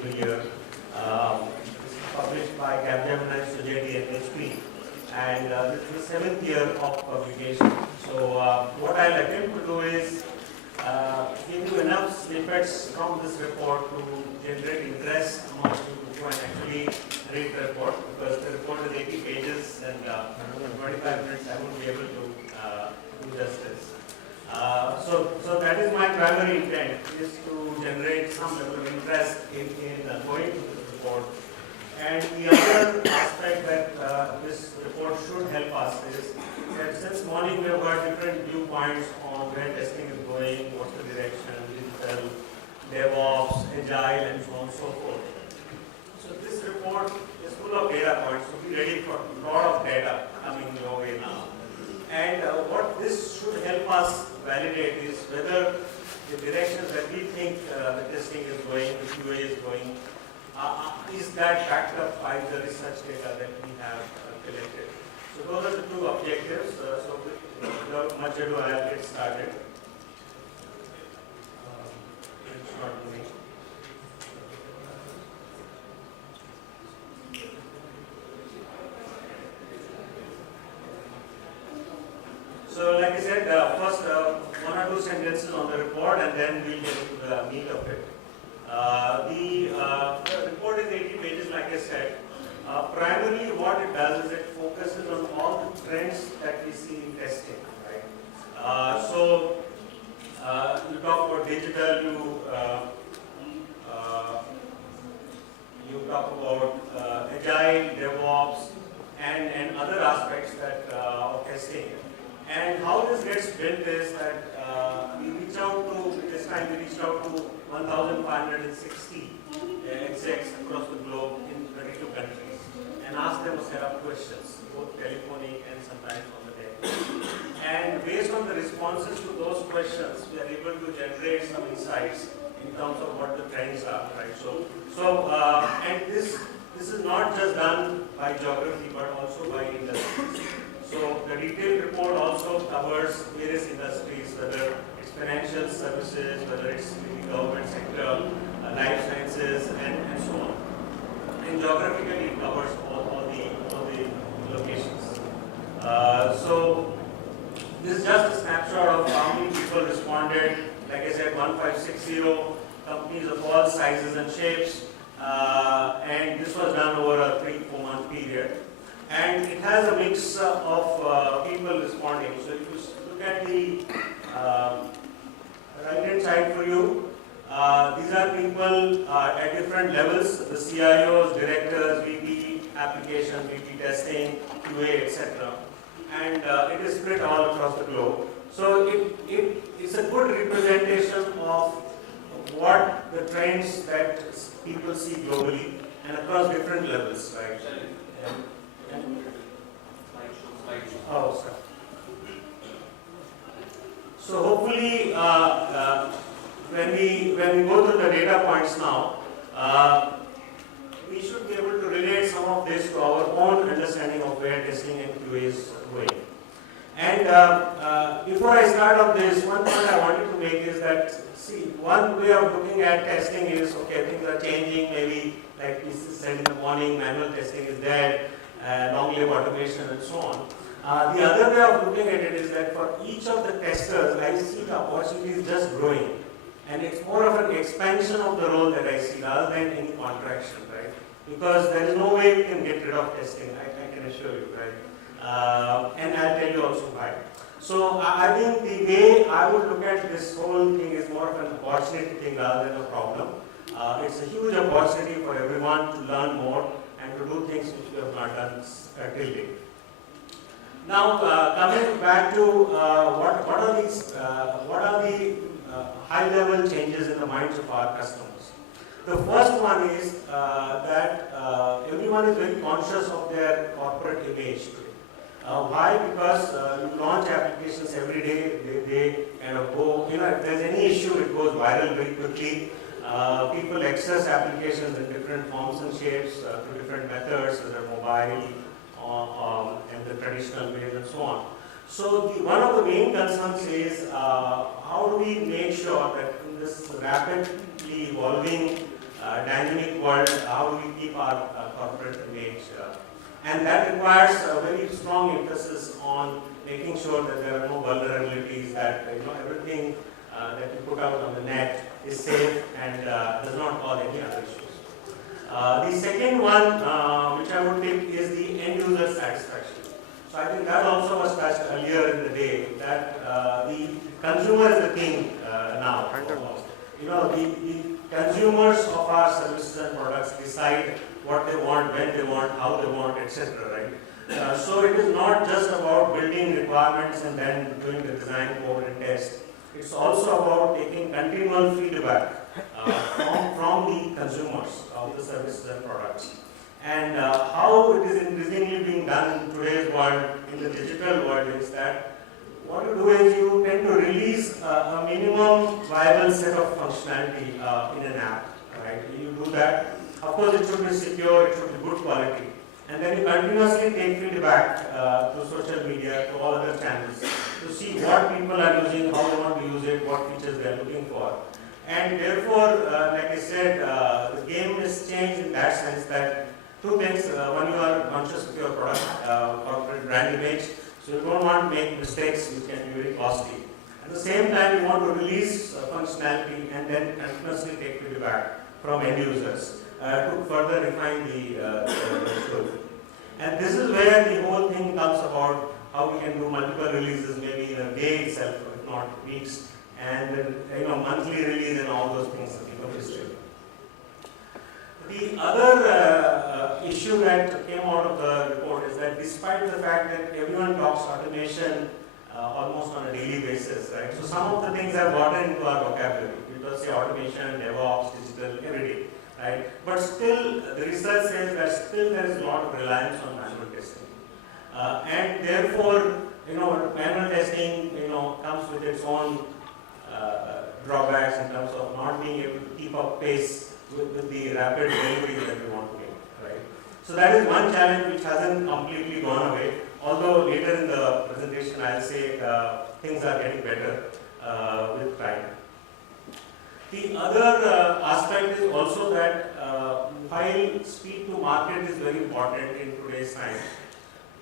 every year. This is published by Capgemini, Sujeti and HP. And this is the 7th year of publication. So what I'll attempt to do is give you enough snippets from this report to generate interest amongst you who can actually read the report, because the report is 80 pages and in 25 minutes I won't be able to do justice. So that is my primary intent, is to generate some level of interest in going to the report. And the other aspect that this report should help us is that since morning we have got different viewpoints on where testing is going, what's the direction, digital, DevOps, agile, and so on and so forth. So this report is full of data points, so be ready for a lot of data coming your way now. And what this should help us validate is whether the directions that we think the testing is going, the QA is going, is that backed up by the research data that we have collected. So those are the two objectives. So without much ado, I'll get started. It's not moving. So like I said, first one or two sentences on the report and then we'll get into the meat of it. The report is 80 pages, like I said. Primarily what it does is it focuses on all the trends that we see in testing. Right? So you talk about digital, you talk about agile, DevOps, and other aspects that of testing. And how this gets built is that we reach out to, this time we reached out to 1,560 execs across the globe in 22 countries and asked them a set of questions, both telephonic and sometimes on the deck. And based on the responses to those questions, we are able to generate some insights in terms of what the trends are. Right? And this is not just done by geography, but also by industries. So the detailed report also covers various industries, whether it's financial services, whether it's the government sector, life sciences, and so on. And geographically, it covers all the locations. So this is just a snapshot of how many people responded. Like I said, 1560 companies of all sizes and shapes, and this was done over a 3-4 month period. And it has a mix of people responding. So if you look at the right-hand side for you, these are people at different levels, the CIOs, directors, VP application, VP testing, QA, etc. And it is spread all across the globe. So it's a good representation of what the trends that people see globally and across different levels, right? Oh, sorry. So hopefully, when we go through the data points now, we should be able to relate some of this to our own understanding of where testing and QA is going. And before I start off this, one point I wanted to make is that, see, one way of looking at testing is, okay, things are changing, maybe like we said in the morning, manual testing is dead, long-live automation and so on. The other way of looking at it is that for each of the testers, I see the opportunity is just growing. And it's more of an expansion of the role that I see rather than any contraction, right? Because there is no way we can get rid of testing, I can assure you, right? And I'll tell you also why. So I think the way I would look at this whole thing is more of an opportunity thing rather than a problem. It's a huge opportunity for everyone to learn more and to do things which we have not done till date. Now, coming back to what are the high-level changes in the minds of our customers. The first one is that everyone is very conscious of their corporate image today. Why? Because you launch applications every day, they kind of go, if there's any issue, it goes viral very quickly. People access applications in different forms and shapes, through different methods, whether mobile, and the traditional ways and so on. So one of the main concerns is how do we make sure that in this rapidly evolving dynamic world, how do we keep our corporate image? And that requires a very strong emphasis on making sure that there are no vulnerabilities, that everything that you put out on the net is safe and does not cause any other issues. The second one, which I would take, is the end user satisfaction. So I think that also was touched earlier in the day, that the consumer is the king now. The consumers of our services and products decide what they want, when they want, how they want, etc. Right? So it is not just about building requirements and then doing the design code and test. It's also about taking continual feedback from the consumers of the services and products. And how it is increasingly being done in today's world, in the digital world, is that what you do is you tend to release a minimum viable set of functionality in an app. Right? You do that. Of course, it should be secure, it should be good quality. And then you continuously take feedback to social media, to all other channels, to see what people are using, how they want to use it, what features they are looking for. And therefore, like I said, the game is changed in that sense that two things. One, you are conscious of your product, corporate brand image, so you don't want to make mistakes which can be very costly. At the same time, you want to release functionality and then continuously take feedback from end users to further refine the tool. And this is where the whole thing comes about, how we can do multiple releases, maybe in a day itself, if not weeks, and then monthly release and all those things that become history. The other issue that came out of the report is that despite the fact that everyone talks automation almost on a daily basis, right? So some of the things have gotten into our vocabulary. People say automation, DevOps, digital, every day, right? But still, the research says that still there is a lot of reliance on manual testing. And therefore, manual testing, comes with its own drawbacks in terms of not being able to keep up pace with the rapid delivery that we want to make, right? So that is one challenge which hasn't completely gone away, although later in the presentation I'll say things are getting better with time. The other aspect is also that while speed to market is very important in today's time,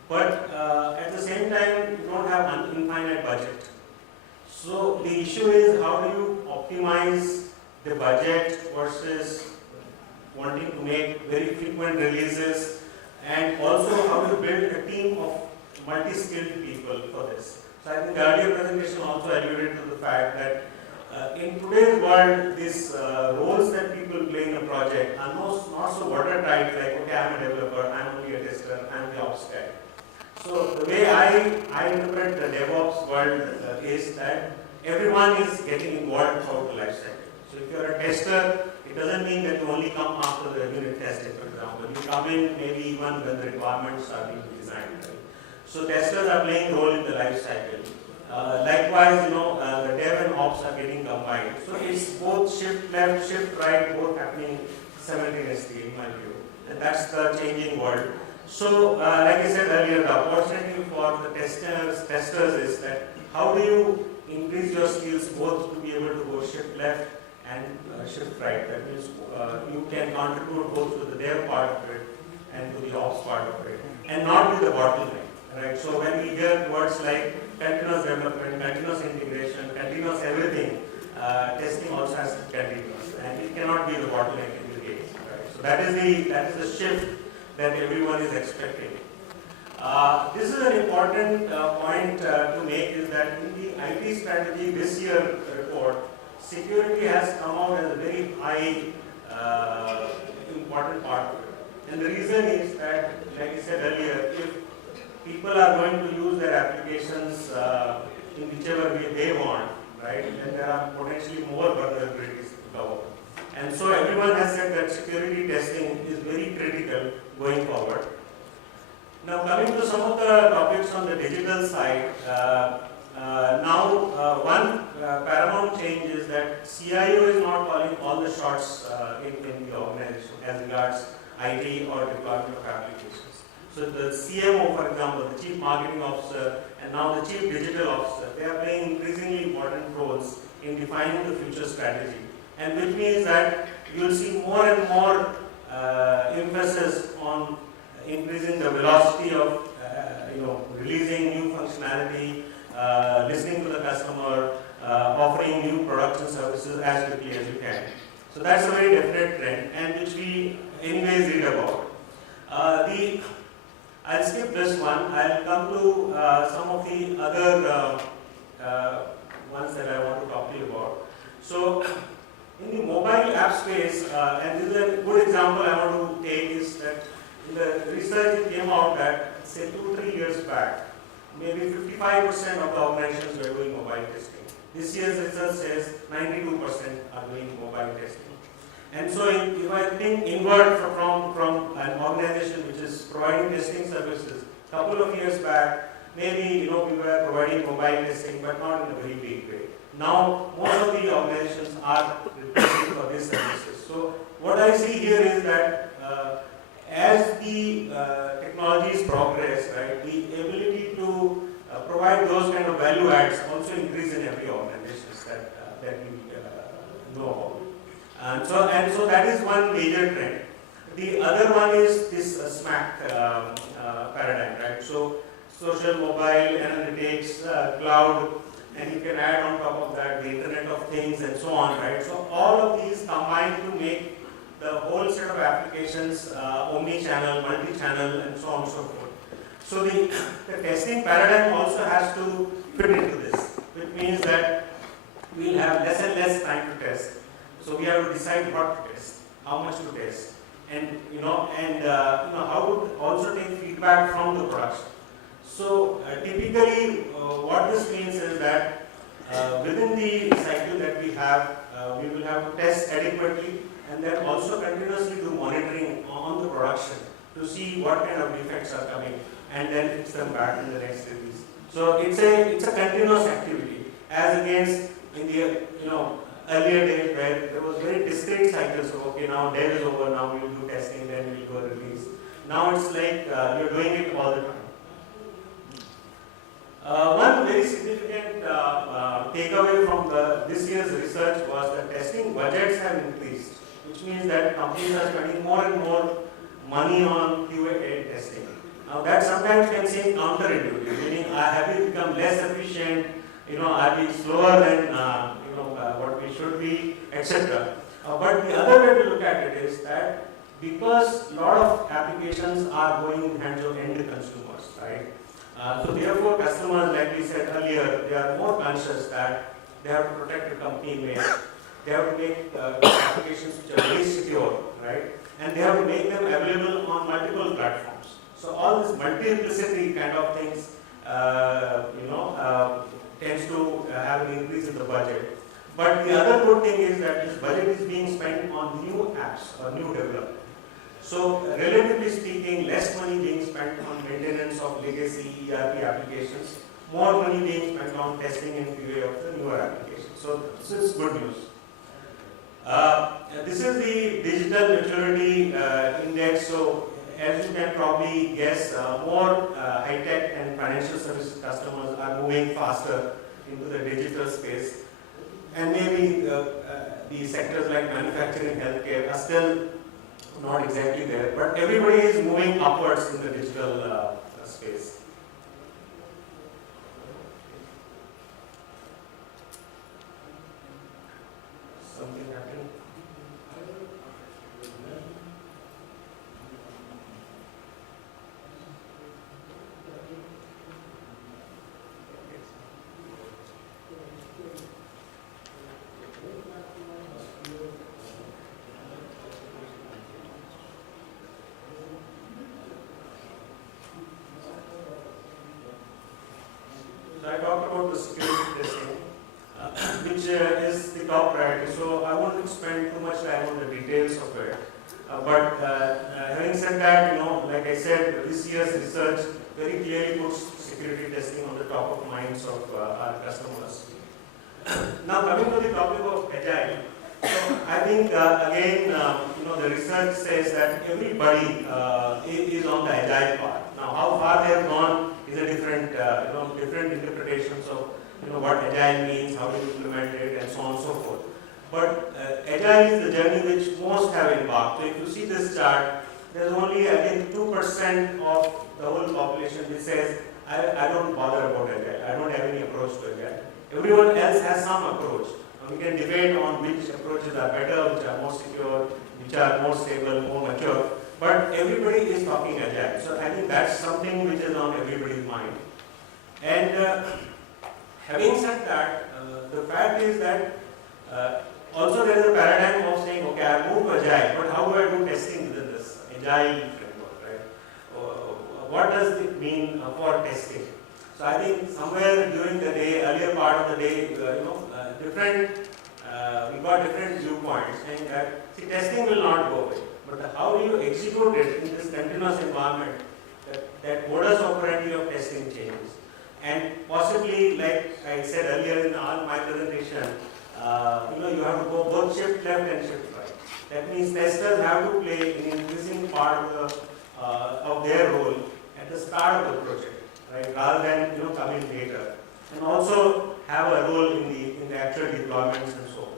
but at the same time you don't have an infinite budget. So the issue is, how do you optimize the budget versus wanting to make very frequent releases, and also how to build a team of multi-skilled people for this. So I think the earlier presentation also alluded to the fact that in today's world, these roles that people play in a project are not so watertight, like, okay, I'm a developer, I'm only a tester, I'm the ops guy. So the way I interpret the DevOps world is that everyone is getting involved throughout the life cycle. So if you're a tester, it doesn't mean that you only come after the unit testing, for example. You come in maybe even when the requirements are being designed. Right? So testers are playing a role in the life cycle. Likewise, the dev and ops are getting combined. So it's both shift left, shift right, both happening simultaneously in my view. And that's the changing world. So, like I said earlier, the opportunity for the testers is that how do you increase your skills both to be able to go shift left and shift right. That means you can contribute both to the dev part of it and to the ops part of it, and not be the bottleneck. Right? So when we hear words like continuous development, continuous integration, continuous everything, testing also has to be continuous, and it cannot be the bottleneck in the case. Right? So that is the shift that everyone is expecting. This is an important point to make, is that in the IT strategy this year report, security has come out as a very high important part of it. And the reason is that, like I said earlier, if people are going to use their applications in whichever way they want, right, then there are potentially more vulnerabilities to cover. And so everyone has said that security testing is very critical going forward. Now coming to some of the topics on the digital side, one paramount change is that CIO is not calling all the shots in the organization as regards IT or deployment of applications. So the CMO, for example, the Chief Marketing Officer, and now the Chief Digital Officer, they are playing increasingly important roles in defining the future strategy. And which means that you will see more and more emphasis on increasing the velocity of releasing new functionality, listening to the customer, offering new products and services as quickly as you can. So that's a very definite trend, and which we anyways read about. I'll skip this one. I'll come to some of the other ones that I want to talk to you about. So, in the mobile app space, and this is a good example I want to take, is that in the research it came out that, say 2-3 years back, maybe 55% of the organizations were doing mobile testing. This year's research says 92% are doing mobile testing. And so if I think inward from an organization which is providing testing services, a couple of years back, maybe we were providing mobile testing, but not in a very big way. Now, most of the organizations are requesting for these services. So what I see here is that as the technologies progress, right, the ability to provide those kind of value adds also increase in every organization that we know about. And so that is one major trend. The other one is this SMAC paradigm, right? So social, mobile, analytics, cloud, and you can add on top of that the Internet of Things and so on, right? So all of these combine to make the whole set of applications omni-channel, multi-channel, and so on and so forth. So the testing paradigm also has to fit into this, which means that we'll have less and less time to test. So we have to decide what to test, how much to test, and how to also take feedback from the production. So typically, what this means is that within the cycle that we have, we will have to test adequately, and then also continuously do monitoring on the production to see what kind of defects are coming, and then fix them back in the next release. So it's a continuous activity, as against in the earlier days where there was very discrete cycles. So okay, now dev is over, now we'll do testing, then we'll go release. Now it's like you're doing it all the time. One very significant takeaway from this year's research was that testing budgets have increased, which means that companies are spending more and more money on QA testing. Now that sometimes can seem counterintuitive, meaning have we become less efficient, are we slower than what we should be, etc. But the other way to look at it is that because a lot of applications are going in the hands of end consumers, right? So therefore, customers, like we said earlier, they are more conscious that they have to protect the company image. They have to make applications which are very secure, right? And they have to make them available on multiple platforms. So all this multiplicity kind of things, tends to have an increase in the budget. But the other good thing is that this budget is being spent on new apps or new development. So relatively speaking, less money being spent on maintenance of legacy ERP applications, more money being spent on testing and QA of the newer applications. So this is good news. This is the digital maturity index. So as you can probably guess, more high-tech and financial services customers are moving faster into the digital space. And maybe the sectors like manufacturing, healthcare are still not exactly there, but everybody is moving upwards in the digital space. Something happened? I talked about the security testing, which is the top priority. So I won't spend too much time on the details of it. But having said that, like I said, this year's research very clearly puts security testing on the top of minds of our customers. Now coming to the topic of agile, so I think again, the research says that everybody is on the agile path. Now, how far they have gone is a different, different interpretations of what agile means, how to implement it, and so on and so forth. but agile is the journey which most have embarked. So if you see this chart, there's only, I think, 2% of the whole population which says, I don't bother about agile, I don't have any approach to agile. Everyone else has some approach. We can debate on which approaches are better, which are more secure, which are more stable, more mature, but everybody is talking agile. So I think that's something which is on everybody's mind. And having said that, the fact is that also there is a paradigm of saying, okay, I moved to agile, but how do I do testing within this agile framework, right? What does it mean for testing? So I think somewhere during the day, earlier part of the day, we got different viewpoints saying that, see, testing will not go away, but how do you execute it in this continuous environment, that modus operandi of testing changes. And possibly, like I said earlier in my presentation, you have to go both shift left and shift right. That means testers have to play an increasing part of their role at the start of the project, right, rather than coming later, and also have a role in the actual deployments and so on.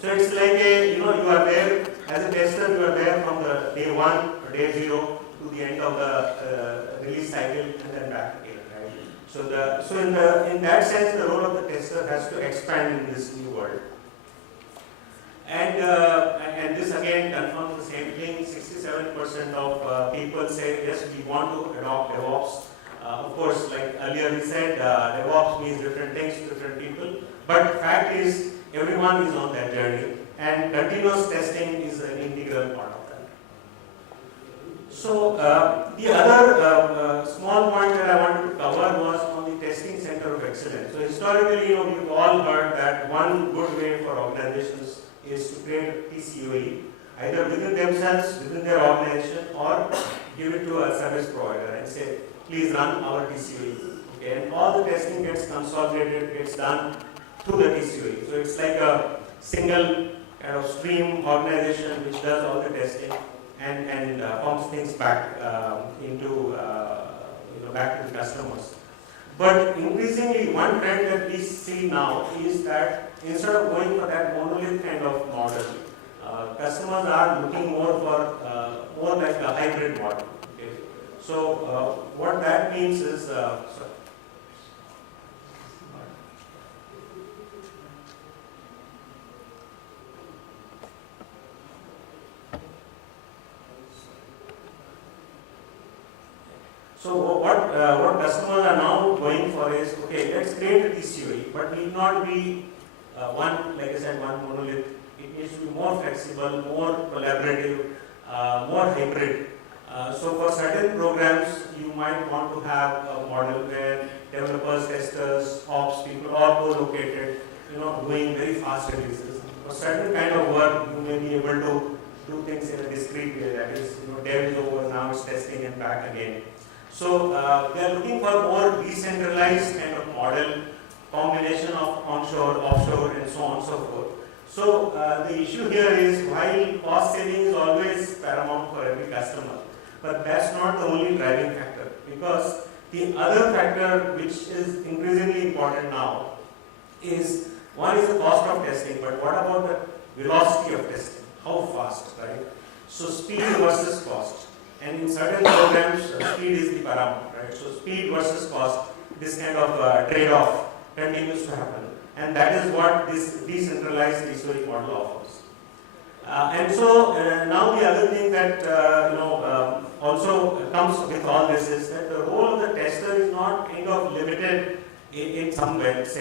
So it's like you are there as a tester, you are there from the day 1 or day 0 to the end of the release cycle and then back again, right? So in that sense, the role of the tester has to expand in this new world. And this again confirms the same thing. 67% of people say yes, we want to adopt DevOps. Of course, like earlier we said, DevOps means different things to different people. But fact is, everyone is on that journey, and continuous testing is an integral part of that. So the other small point that I wanted to cover was on the testing center of excellence. So historically, we've all heard that one good way for organizations is to create a TCOE, either within themselves, within their organization, or give it to a service provider and say, please run our TCOE. Okay? And all the testing gets consolidated, gets done through the TCOE. So it's like a single kind of stream organization which does all the testing and pumps things back into back to the customers. But increasingly, one trend that we see now is that instead of going for that monolith kind of model, customers are looking more for more like a hybrid model. Okay? So what that means is, So what customers are now going for is, okay, let's create a TCOE, but need not be one, like I said, one monolith. It needs to be more flexible, more collaborative, more hybrid. So for certain programs, you might want to have a model where developers, testers, ops people are co-located, doing very fast releases. For certain kind of work, you may be able to do things in a discrete way. That is, dev is over, now it's testing and back again. So they are looking for more decentralized kind of model, combination of onshore, offshore, and so on and so forth. So the issue here is, while cost saving is always paramount for every customer, but that's not the only driving factor, because the other factor which is increasingly important now is, one is the cost of testing, but what about the velocity of testing? How fast, right? So speed versus cost. And in certain programs, speed is the paramount, right? So speed versus cost, this kind of trade-off continues to happen. And that is what this decentralized TCOE model offers. And so now the other thing that also comes with all this is that the role of the tester is not kind of limited in some ways.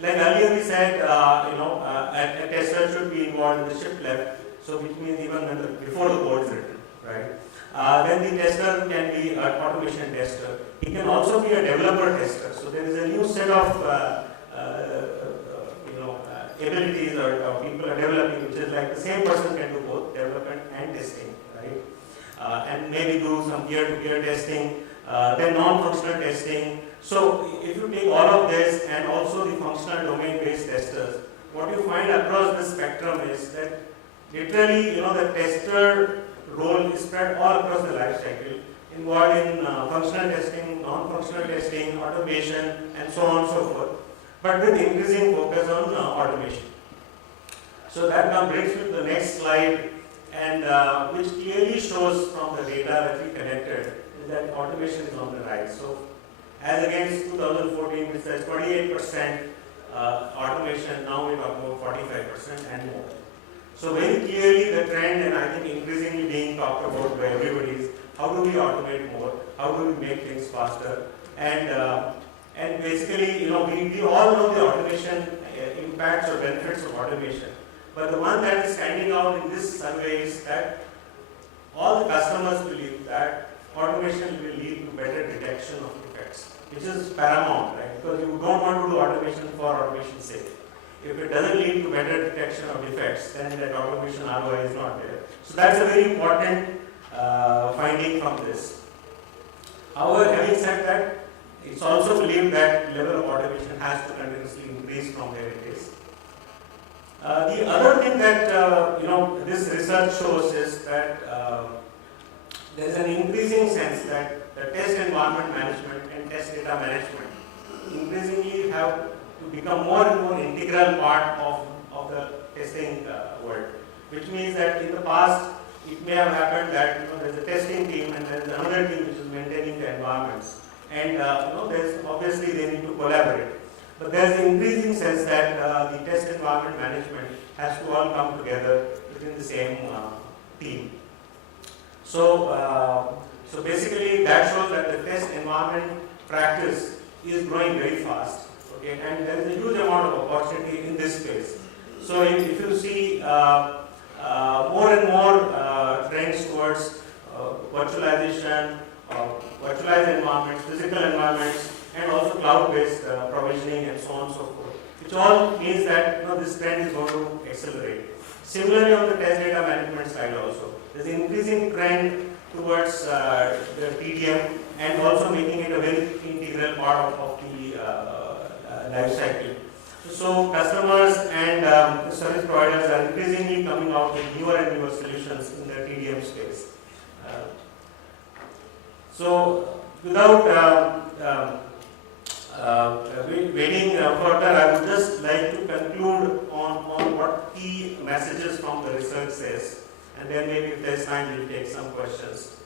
Like earlier we said, a tester should be involved in the shift left, so which means even before the code is written, right? Then the tester can be an automation tester. He can also be a developer tester. So there is a new set of abilities or people are developing, which is like the same person can do both development and testing, right? And maybe do some peer-to-peer testing, then non-functional testing. So if you take all of this and also the functional domain-based testers, what you find across the spectrum is that literally, the tester role is spread all across the life cycle, involved in functional testing, non-functional testing, automation, and so on and so forth, but with increasing focus on automation. So that now brings me to the next slide, and which clearly shows from the data that we collected is that automation is on the rise. So as against 2014, it says 28% automation, now we talk about 45% and more. So very clearly the trend, and I think increasingly being talked about by everybody, is how do we automate more, how do we make things faster, and basically, we all know the automation impacts or benefits of automation. But the one that is standing out in this survey is that all the customers believe that automation will lead to better detection of defects, which is paramount, right? Because you don't want to do automation for automation's sake. If it doesn't lead to better detection of defects, then that automation ROI is not there. So that's a very important finding from this. However, having said that, it's also believed that level of automation has to continuously increase from where it is. The other thing that this research shows is that there is an increasing sense that the test environment management and test data management increasingly have to become more and more integral part of the testing world. Which means that in the past, it may have happened that there's a testing team and there's another team which is maintaining the environments. And there's obviously they need to collaborate. But there's an increasing sense that the test environment management has to all come together within the same team. So basically that shows that the test environment practice is growing very fast. Okay, and there is a huge amount of opportunity in this space. So if you see more and more trends towards virtualization, virtualized environments, physical environments, and also cloud-based provisioning and so on and so forth, which all means that this trend is going to accelerate. Similarly, on the test data management side also, there's an increasing trend towards the TDM and also making it a very integral part of the life cycle. So customers and service providers are increasingly coming out with newer and newer solutions in the TDM space. So without waiting further, I would just like to conclude on what key messages from the research says, and then maybe if there's time we'll take some questions.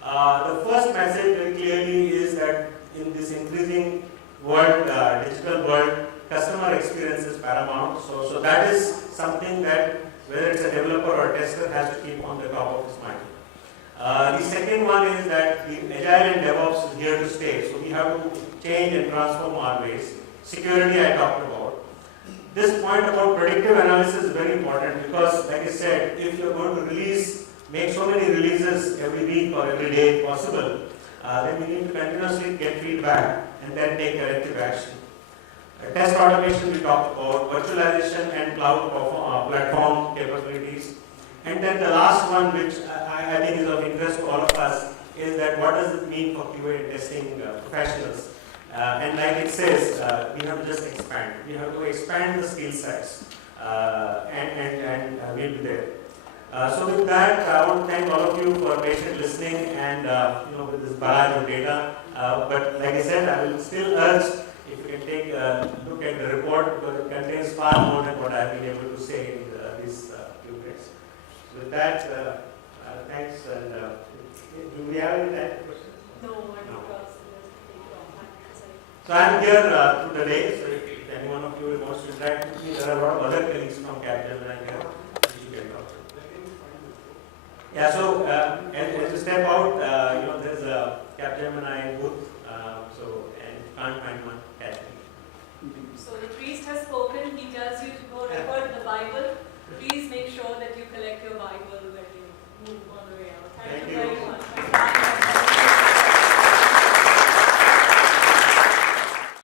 The first message very clearly is that in this increasing world, digital world, customer experience is paramount. So that is something that whether it's a developer or a tester has to keep on the top of his mind. The second one is that the agile and DevOps is here to stay. So we have to change and transform our ways. Security I talked about. This point about predictive analysis is very important because, like I said, if you're going to make so many releases every week or every day if possible, then we need to continuously get feedback and then take corrective action. Test automation we talked about, virtualization and cloud platform capabilities. And then the last one, which I think is of interest to all of us, is that what does it mean for QA testing professionals? And like it says, we have to just expand. We have to expand the skill sets and we'll be there. So with that, I want to thank all of you for patient listening and with this barrage of data. But like I said, I will still urge if you can take a look at the report because it contains far more than what I've been able to say in these few minutes. With that, thanks. And do we have any time for questions? No, No. So I'm I'm here through the day. So if any one of you wants to interact with me, there are a lot of other colleagues from Capgemini here. You can talk to. Yeah. So as you step out, there's a Capgemini booth. And you can't find one, catch me. So the priest has spoken. He tells you to go refer to the Bible. Please make sure that you collect your Bible when you move on the way out. Thank you very much.